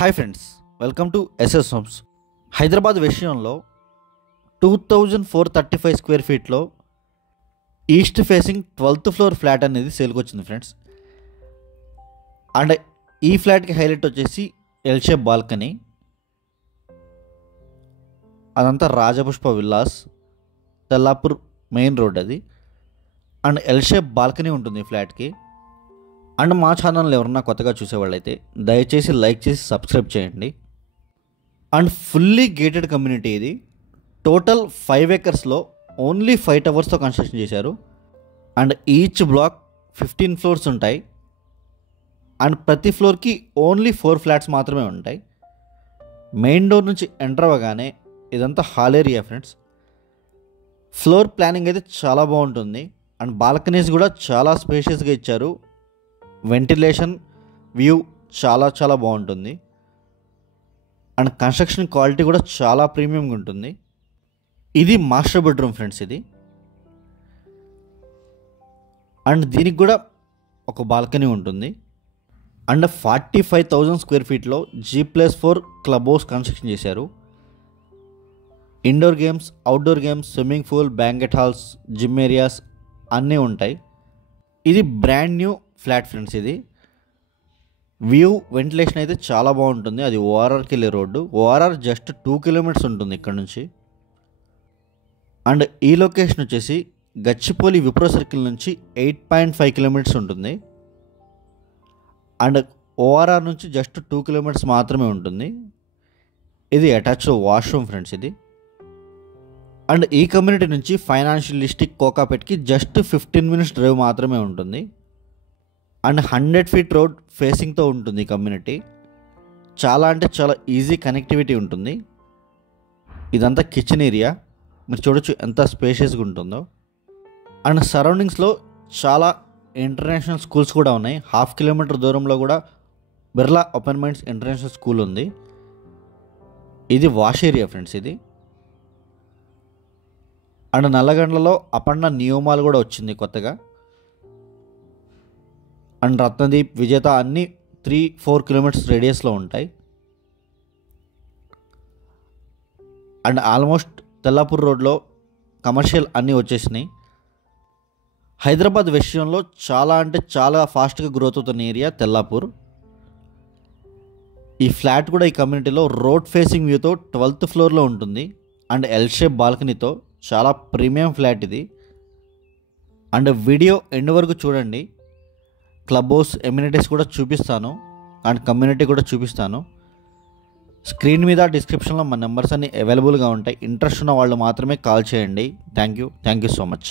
Hi friends, welcome to SS homes. Hyderabad విషయంలో 2435 square ఫీట్లో east facing 12th floor flat అనేది సేల్కి వచ్చింది ఫ్రెండ్స్. అండ్ ఈ ఫ్లాట్కి హైలైట్ వచ్చేసి ఎల్ షేప్ బాల్కనీ, అదంతా Rajapushpa villas, Tellapur main road అది. అండ్ ఎల్ షేప్ బాల్కనీ ఉంటుంది ఈ ఫ్లాట్కి. అండ్ మా ఛానల్ ఎవరన్నా కొత్తగా చూసేవాళ్ళైతే దయచేసి లైక్ చేసి సబ్స్క్రైబ్ చేయండి. అండ్ ఫుల్లీ గేటెడ్ కమ్యూనిటీ ఇది. టోటల్ 5 acresలో ఓన్లీ 5 towersతో కన్స్ట్రక్షన్ చేశారు. అండ్ ఈచ్ బ్లాక్ 15 floors ఉంటాయి. అండ్ ప్రతి ఫ్లోర్కి ఓన్లీ 4 flats మాత్రమే ఉంటాయి. మెయిన్ డోర్ నుంచి ఎంటర్ అవ్వగానే ఇదంతా hall area friends. Floor planning అయితే చాలా బాగుంటుంది. అండ్ బాల్కనీస్ కూడా చాలా స్పేషియస్గా ఇచ్చారు. వెంటిలేషన్ వ్యూ చాలా బాగుంటుంది. అండ్ కన్స్ట్రక్షన్ క్వాలిటీ కూడా చాలా ప్రీమియంగా ఉంటుంది. ఇది మాస్టర్ బెడ్రూమ్ ఫ్రెండ్స్ ఇది. అండ్ దీనికి కూడా ఒక బాల్కనీ ఉంటుంది. అండ్ 45,000 స్క్వేర్ ఫీట్లో G+4 క్లబ్ హౌస్ కన్స్ట్రక్షన్ చేశారు. Indoor games, outdoor games, swimming pool, banquet halls, gym areas అన్నీ ఉంటాయి. ఇది బ్రాండ్ న్యూ ఫ్లాట్ ఫ్రెండ్స్ ఇది. వ్యూ వెంటిలేషన్ అయితే చాలా బాగుంటుంది. అది ఓఆర్ఆర్కి వెళ్ళే రోడ్డు. ఓఆర్ఆర్ జస్ట్ 2 kilometers ఉంటుంది ఇక్కడ నుంచి. అండ్ ఈ లొకేషన్ వచ్చేసి గచ్చిపోలి విప్రో సర్కిల్ నుంచి 8.5 kilometers ఉంటుంది. అండ్ ఓఆర్ఆర్ నుంచి జస్ట్ 2 kilometers మాత్రమే ఉంటుంది. ఇది అటాచ్డ్ వాష్రూమ్ ఫ్రెండ్స్ ఇది. అండ్ ఈ కమ్యూనిటీ నుంచి ఫైనాన్షియల్ డిస్ట్రిక్ట్ కోకాపేట్కి జస్ట్ 15 minutes డ్రైవ్ మాత్రమే ఉంటుంది. అండ్ 100 feet రోడ్ ఫేసింగ్తో ఉంటుంది ఈ కమ్యూనిటీ. చాలా అంటే చాలా ఈజీ కనెక్టివిటీ ఉంటుంది. ఇదంతా కిచెన్ ఏరియా, మీరు చూడొచ్చు ఎంత స్పేషియస్గా ఉంటుందో. అండ్ సరౌండింగ్స్లో చాలా ఇంటర్నేషనల్ స్కూల్స్ కూడా ఉన్నాయి. 1/2 kilometer దూరంలో కూడా Birla open minds international school ఉంది. ఇది వాష్ ఏరియా ఫ్రెండ్స్ ఇది. అండ్ నల్లగండ్లలో అపర్ణ నియోమాలు కూడా వచ్చింది కొత్తగా. అండ్ రత్నదీప్, విజేత అన్నీ 3-4 kilometers రేడియస్లో ఉంటాయి. అండ్ ఆల్మోస్ట్ తెల్లాపూర్ రోడ్లో కమర్షియల్ అన్నీ వచ్చేసినాయి. హైదరాబాద్ విషయంలో చాలా అంటే చాలా ఫాస్ట్గా గ్రోత్ అవుతున్న ఏరియా తెల్లాపూర్. ఈ ఫ్లాట్ కూడా ఈ కమ్యూనిటీలో రోడ్ ఫేసింగ్ వ్యూతో 12th ఫ్లోర్లో ఉంటుంది. అండ్ ఎల్ షేప్ బాల్కనీతో చాలా ప్రీమియం ఫ్లాట్ ఇది. అండ్ వీడియో ఎండ్ వరకు చూడండి. క్లబ్ హౌస్ ఎమ్యూనిటీస్ కూడా చూపిస్తాను. అండ్ కమ్యూనిటీ కూడా చూపిస్తాను. స్క్రీన్ మీద డిస్క్రిప్షన్లో మా నెంబర్స్ అన్ని అవైలబుల్గా ఉంటాయి. ఇంట్రెస్ట్ ఉన్న వాళ్ళు మాత్రమే కాల్ చేయండి. Thank you so much.